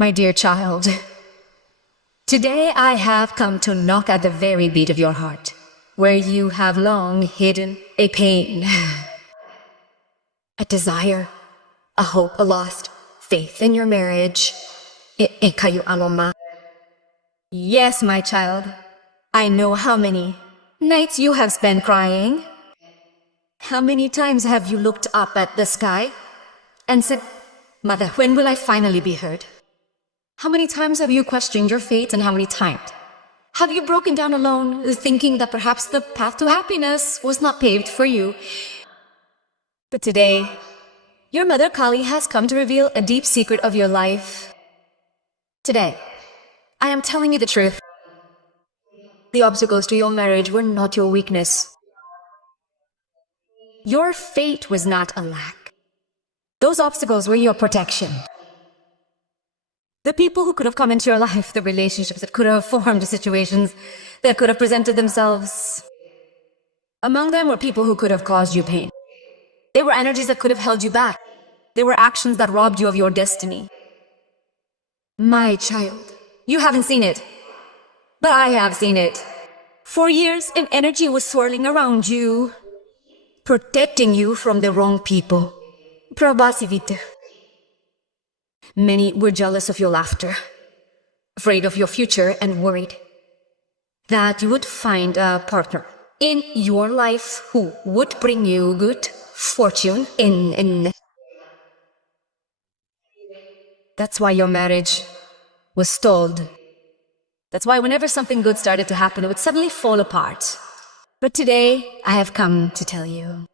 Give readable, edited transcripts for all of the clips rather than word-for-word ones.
My dear child, today I have come to knock at the very beat of your heart, where you have long hidden a pain, a desire, a hope, a lost faith in your marriage. Kayo aloma. Yes, my child, I know how many nights you have spent crying. How many times have you looked up at the sky and said, Mother, when will I finally be heard? How many times have you questioned your fate, and how many times have you broken down alone, thinking that perhaps the path to happiness was not paved for you? But today, your mother Kali has come to reveal a deep secret of your life. Today, I am telling you the truth. The obstacles to your marriage were not your weakness. Your fate was not a lack. Those obstacles were your protection. The people who could have come into your life, the relationships that could have formed, the situations that could have presented themselves. Among them were people who could have caused you pain. They were energies that could have held you back. They were actions that robbed you of your destiny. My child, you haven't seen it, but I have seen it. For years, an energy was swirling around you, protecting you from the wrong people. Probasivite. Many were jealous of your laughter, afraid of your future, and worried that you would find a partner in your life who would bring you good fortune in. That's why your marriage was stalled. That's why whenever something good started to happen, it would suddenly fall apart. But today, I have come to tell you,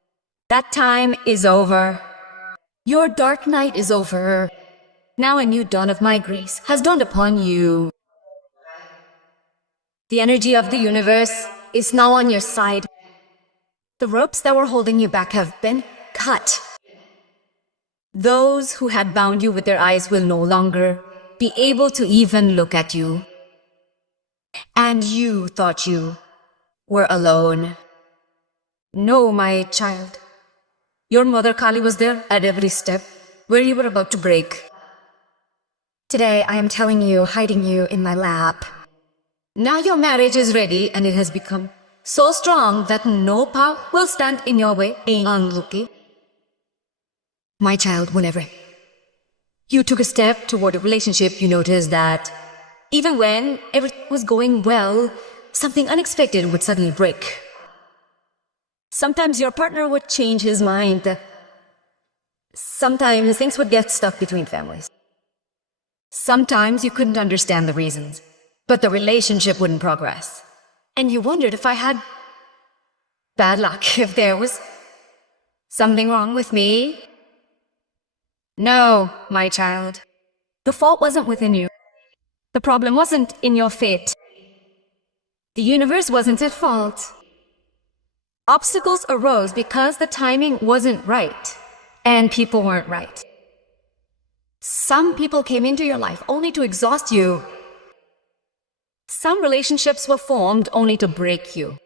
that time is over. Your dark night is over. Now a new dawn of my grace has dawned upon you. The energy of the universe is now on your side. The ropes that were holding you back have been cut. Those who had bound you with their eyes will no longer be able to even look at you. And you thought you were alone. No, my child. Your mother Kali was there at every step where you were about to break. Today, I am telling you, hiding you in my lap. Now your marriage is ready, and it has become so strong that no power will stand in your way. Unlucky. My child, whenever you took a step toward a relationship, you noticed that even when everything was going well, something unexpected would suddenly break. Sometimes your partner would change his mind. Sometimes things would get stuck between families. Sometimes you couldn't understand the reasons, but the relationship wouldn't progress. And you wondered if I had bad luck, if there was something wrong with me. No, my child. The fault wasn't within you. The problem wasn't in your fate. The universe wasn't at fault. Obstacles arose because the timing wasn't right, and people weren't right. Some people came into your life only to exhaust you. Some relationships were formed only to break you.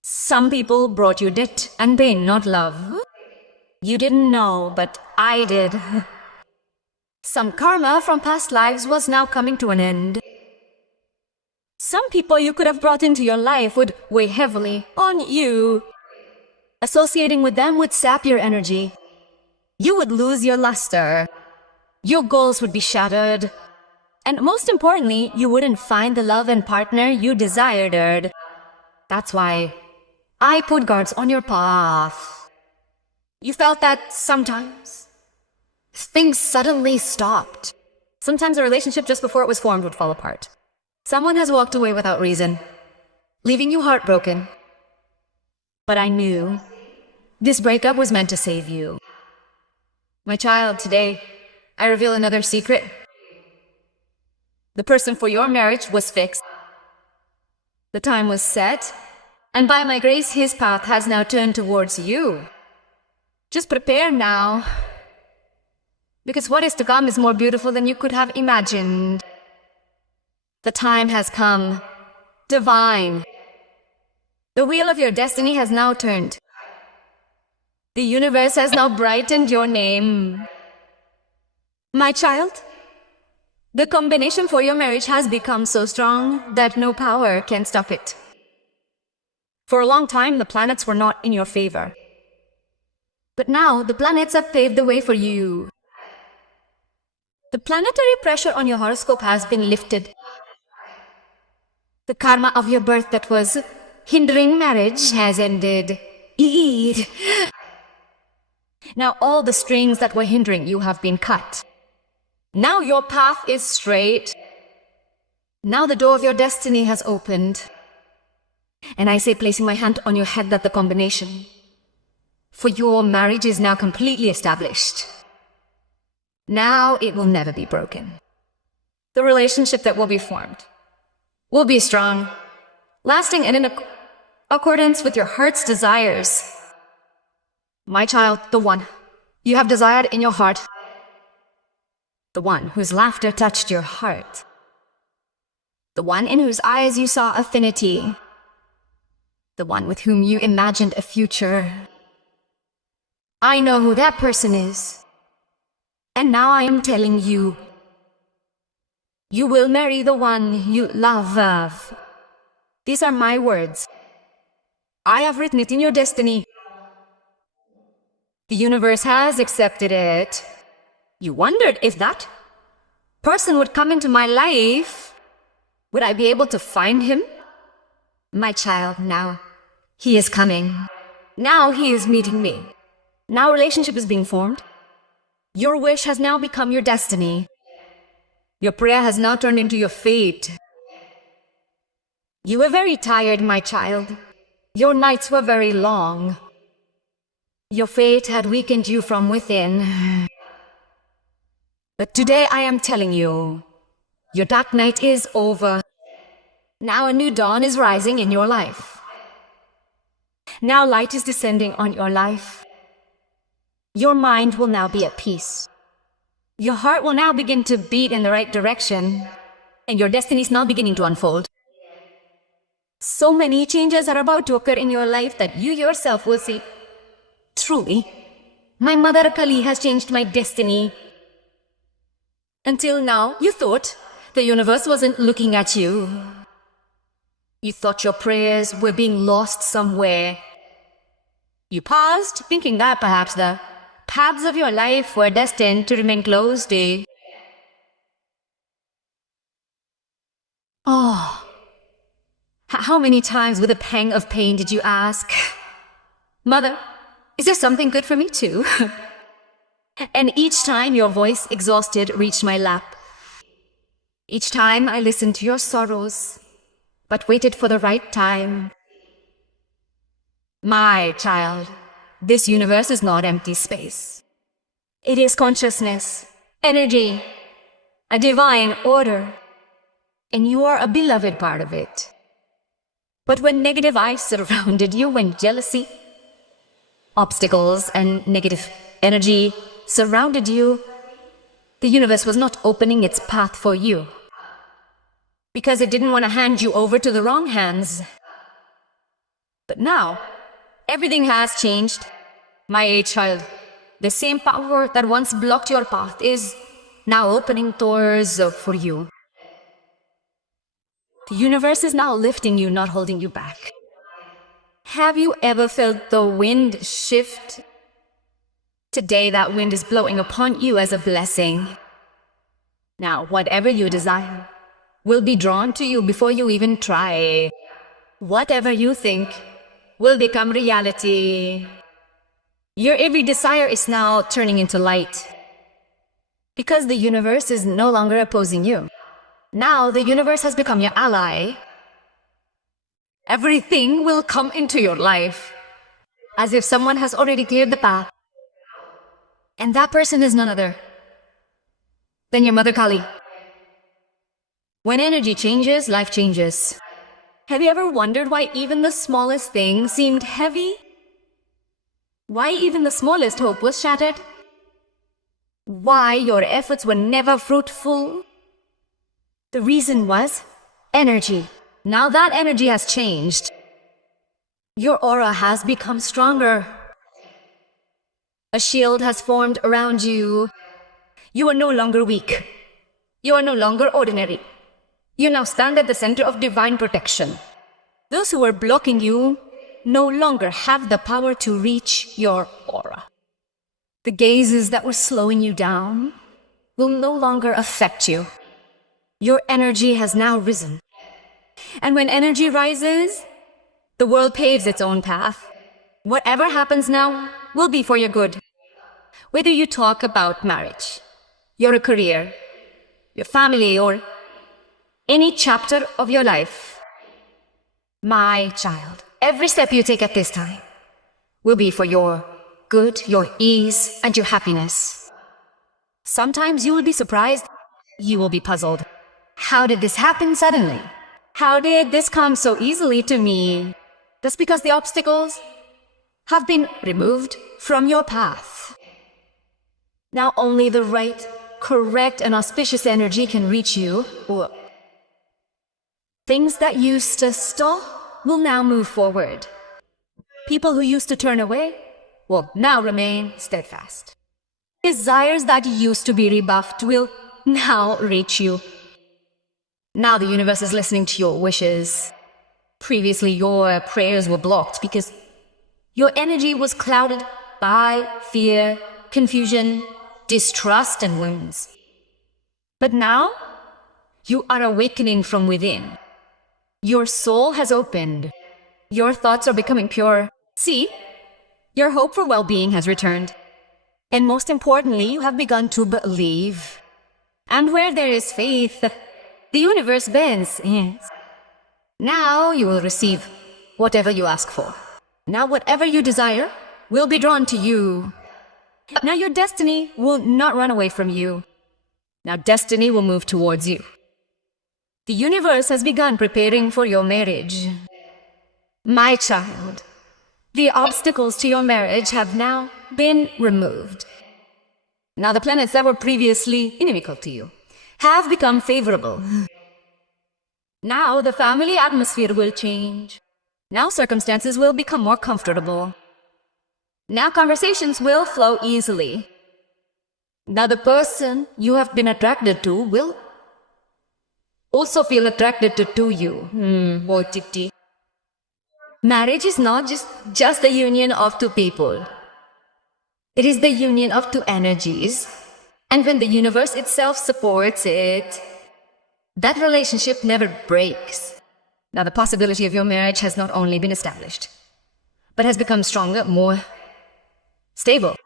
Some people brought you debt and pain, not love. You didn't know, but I did. Some karma from past lives was now coming to an end. Some people you could have brought into your life would weigh heavily on you. Associating with them would sap your energy. You would lose your luster. Your goals would be shattered. And most importantly, you wouldn't find the love and partner you desired. That's why I put guards on your path. You felt that sometimes things suddenly stopped. Sometimes a relationship just before it was formed would fall apart. Someone has walked away without reason, leaving you heartbroken. But I knew this breakup was meant to save you. My child, today, I reveal another secret. The person for your marriage was fixed. The time was set, and by my grace, his path has now turned towards you. Just prepare now, because what is to come is more beautiful than you could have imagined. The time has come. Divine. The wheel of your destiny has now turned. The universe has now brightened your name. My child, The combination for your marriage has become so strong that no power can stop it. For a long time, the planets were not in your favor. But now, the planets have paved the way for you. The planetary pressure on your horoscope has been lifted. The karma of your birth that was hindering marriage has ended. Eat. Now all the strings that were hindering you have been cut. Now your path is straight. Now the door of your destiny has opened. And I say, placing my hand on your head, that the combination for your marriage is now completely established. Now it will never be broken. The relationship that will be formed will be strong, lasting, and in accordance with your heart's desires. My child, the one you have desired in your heart, the one whose laughter touched your heart, the one in whose eyes you saw affinity, the one with whom you imagined a future. I know who that person is. And now I am telling you, you will marry the one you love. These are my words. I have written it in your destiny. The universe has accepted it. You wondered if that person would come into my life. Would I be able to find him? My child, now he is coming. Now he is meeting me. Now a relationship is being formed. Your wish has now become your destiny. Your prayer has now turned into your fate. You were very tired, my child. Your nights were very long. Your fate had weakened you from within. But today I am telling you, your dark night is over. Now a new dawn is rising in your life. Now light is descending on your life. Your mind will now be at peace. Your heart will now begin to beat in the right direction. And your destiny is now beginning to unfold. So many changes are about to occur in your life that you yourself will see. Truly, my mother Kali has changed my destiny. Until now, you thought the universe wasn't looking at you. You thought your prayers were being lost somewhere. You paused, thinking that perhaps the paths of your life were destined to remain closed. Oh, how many times with a pang of pain did you ask, Mother, is there something good for me too? And each time your voice, exhausted, reached my lap. Each time I listened to your sorrows, but waited for the right time. My child, this universe is not empty space. It is consciousness, energy, a divine order, and you are a beloved part of it. But when negative eyes surrounded you, when jealousy, obstacles, and negative energy surrounded you, the universe was not opening its path for you. Because it didn't want to hand you over to the wrong hands. But now, everything has changed. My child, the same power that once blocked your path is now opening doors for you. The universe is now lifting you, not holding you back. Have you ever felt the wind shift? Today that wind is blowing upon you as a blessing. Now, whatever you desire will be drawn to you before you even try. Whatever you think will become reality. Your every desire is now turning into light. Because the universe is no longer opposing you. Now the universe has become your ally. Everything will come into your life as if someone has already cleared the path. And that person is none other than your mother Kali. When energy changes, life changes. Have you ever wondered why even the smallest thing seemed heavy? Why even the smallest hope was shattered? Why your efforts were never fruitful? The reason was energy. Now that energy has changed. Your aura has become stronger. A shield has formed around you. You are no longer weak. You are no longer ordinary. You now stand at the center of divine protection. Those who were blocking you no longer have the power to reach your aura. The gazes that were slowing you down will no longer affect you. Your energy has now risen. And when energy rises, the world paves its own path. Whatever happens now will be for your good. Whether you talk about marriage, your career, your family, or any chapter of your life, my child, every step you take at this time will be for your good, your ease, and your happiness. Sometimes you will be surprised. You will be puzzled. How did this happen suddenly? How did this come so easily to me? That's because the obstacles have been removed from your path. Now only the right, correct, and auspicious energy can reach you. Things that used to stall will now move forward. People who used to turn away will now remain steadfast. Desires that used to be rebuffed will now reach you. Now the universe is listening to your wishes. Previously, your prayers were blocked because your energy was clouded by fear, confusion, distrust, and wounds. But now, you are awakening from within. Your soul has opened. Your thoughts are becoming pure. See, your hope for well-being has returned. And most importantly, you have begun to believe. And where there is faith, the universe bends. Yes. Now you will receive whatever you ask for. Now whatever you desire will be drawn to you. Now your destiny will not run away from you. Now destiny will move towards you. The universe has begun preparing for your marriage. My child, the obstacles to your marriage have now been removed. Now the planets that were previously inimical to you have become favorable. Now the family atmosphere will change. Now circumstances will become more comfortable. Now conversations will flow easily. Now the person you have been attracted to will also feel attracted to you. Marriage is not just the union of two people. It is the union of two energies. And when the universe itself supports it, that relationship never breaks. Now the possibility of your marriage has not only been established, but has become stronger, more stable.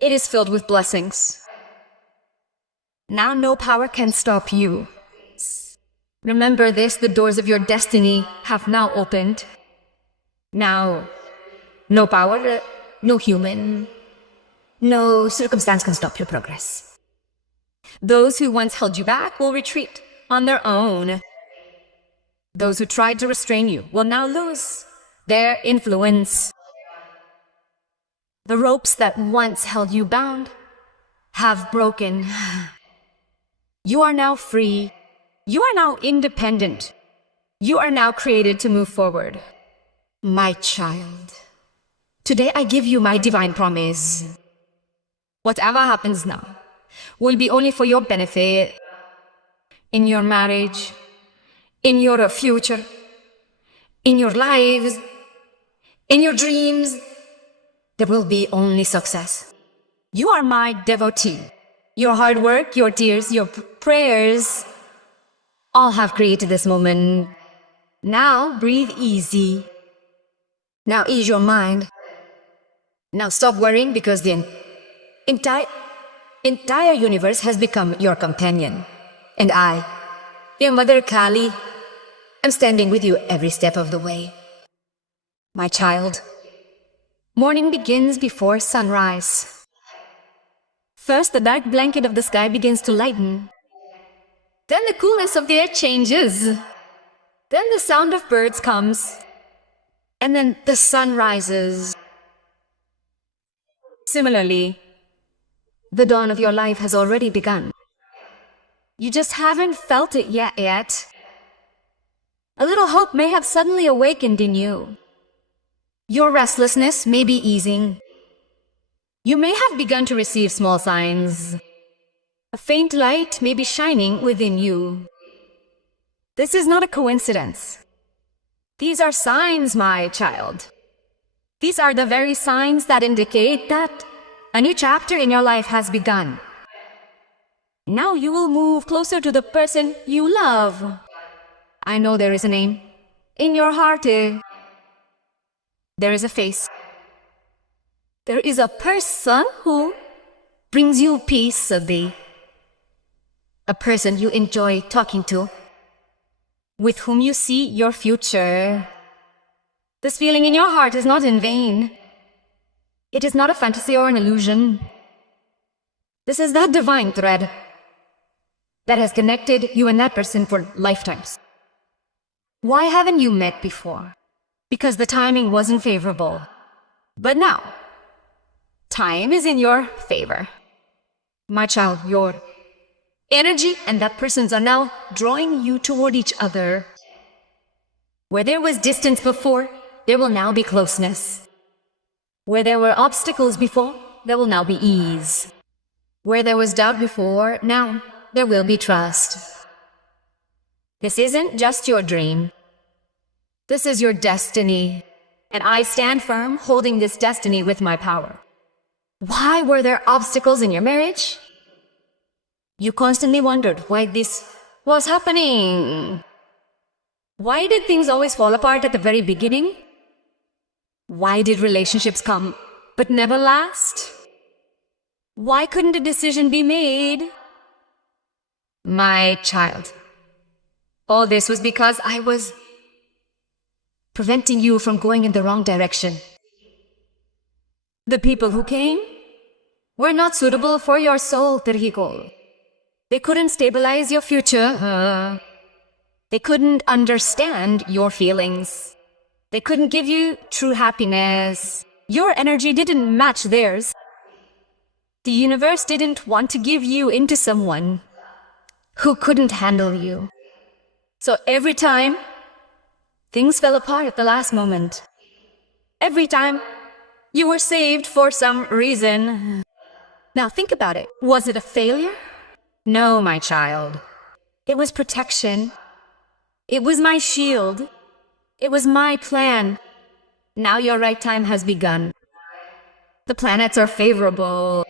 It is filled with blessings. Now no power can stop you. Remember this, the doors of your destiny have now opened. Now, no power, no human, no circumstance can stop your progress. Those who once held you back will retreat on their own. Those who tried to restrain you will now lose their influence. The ropes that once held you bound have broken. You are now free. You are now independent. You are now created to move forward. My child, today I give you my divine promise. Whatever happens now will be only for your benefit. In your marriage, in your future, in your lives, in your dreams, there will be only success. You are my devotee. Your hard work, your tears, your prayers, all have created this moment. Now breathe easy. Now ease your mind. Now stop worrying because the entire universe has become your companion. And I, your mother Kali, am standing with you every step of the way. My child, morning begins before sunrise. First, the dark blanket of the sky begins to lighten. Then the coolness of the air changes. Then the sound of birds comes. And then the sun rises. Similarly, the dawn of your life has already begun. You just haven't felt it yet. A little hope may have suddenly awakened in you. Your restlessness may be easing. You may have begun to receive small signs A faint light may be shining within you. This is not a coincidence. These are signs, my child. These are the very signs that indicate that a new chapter in your life has begun. Now you will move closer to the person you love. I know there is a name. In your heart, there is a face. There is a person who brings you peace of thee. A person you enjoy talking to, with whom you see your future. This feeling in your heart is not in vain. It is not a fantasy or an illusion. This is that divine thread that has connected you and that person for lifetimes. Why haven't you met before? Because the timing wasn't favorable. But now, time is in your favor. My child, your energy and that person's are now drawing you toward each other. Where there was distance before, there will now be closeness. Where there were obstacles before, there will now be ease. Where there was doubt before, now there will be trust. This isn't just your dream. This is your destiny. And I stand firm holding this destiny with my power. Why were there obstacles in your marriage? You constantly wondered why this was happening. Why did things always fall apart at the very beginning? Why did relationships come but never last? Why couldn't a decision be made? My child, all this was because I was preventing you from going in the wrong direction. The people who came were not suitable for your soul, Terhiko. They couldn't stabilize your future. They couldn't understand your feelings. They couldn't give you true happiness. Your energy didn't match theirs. The universe didn't want to give you into someone who couldn't handle you. So every time, things fell apart at the last moment. Every time, you were saved for some reason. Now think about it. Was it a failure? No, my child. It was protection. It was my shield. It was my plan. Now your right time has begun. The planets are favorable.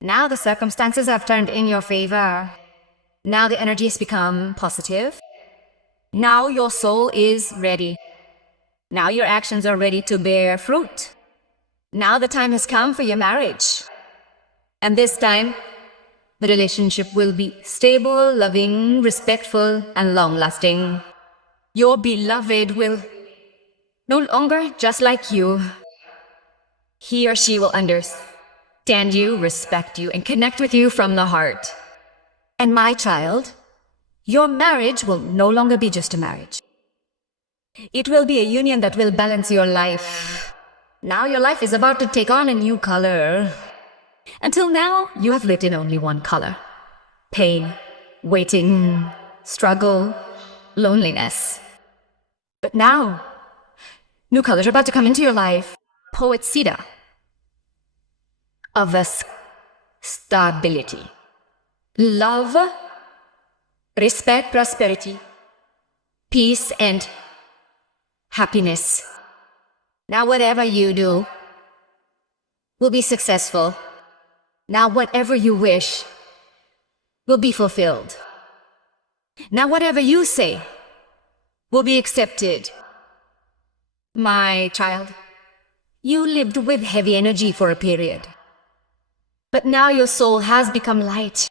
Now the circumstances have turned in your favor. Now the energy has become positive. Now your soul is ready. Now your actions are ready to bear fruit. Now the time has come for your marriage. And this time, the relationship will be stable, loving, respectful, and long-lasting. Your beloved will no longer just like you. He or she will understand you, respect you, and connect with you from the heart. And my child, your marriage will no longer be just a marriage. It will be a union that will balance your life. Now your life is about to take on a new color. Until now, you have lived in only one color. Pain, waiting, struggle, loneliness. But now, new colors are about to come into your life. Poet Sita. Of stability. Love, respect, prosperity, peace, and happiness. Now whatever you do will be successful. Now whatever you wish will be fulfilled. Now whatever you say will be accepted. My child, you lived with heavy energy for a period. But now your soul has become light.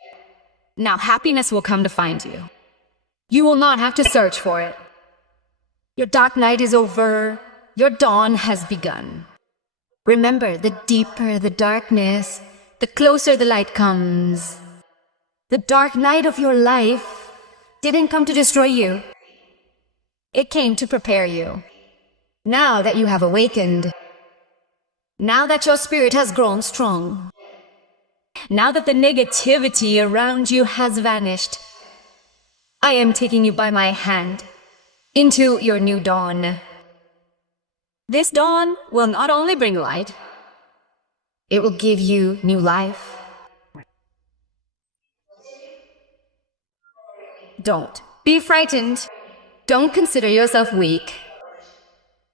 Now happiness will come to find you. You will not have to search for it. Your dark night is over. Your dawn has begun. Remember, the deeper the darkness, the closer the light comes. The dark night of your life didn't come to destroy you. It came to prepare you. Now that you have awakened, now that your spirit has grown strong, now that the negativity around you has vanished, I am taking you by my hand into your new dawn. This dawn will not only bring light, it will give you new life. Don't be frightened. Don't consider yourself weak.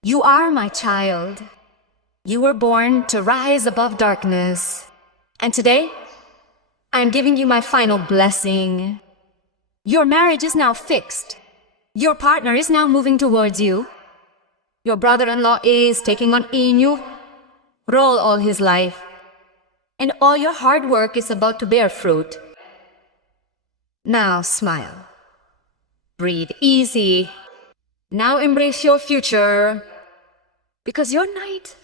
You are my child. You were born to rise above darkness. And today, I am giving you my final blessing. Your marriage is now fixed. Your partner is now moving towards you. Your brother-in-law is taking on a new role all his life. And all your hard work is about to bear fruit. Now smile. Breathe easy. Now embrace your future. Because your night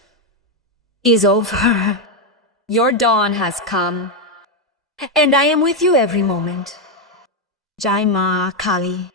is over. Your dawn has come. And I am with you every moment. Jai Maakali.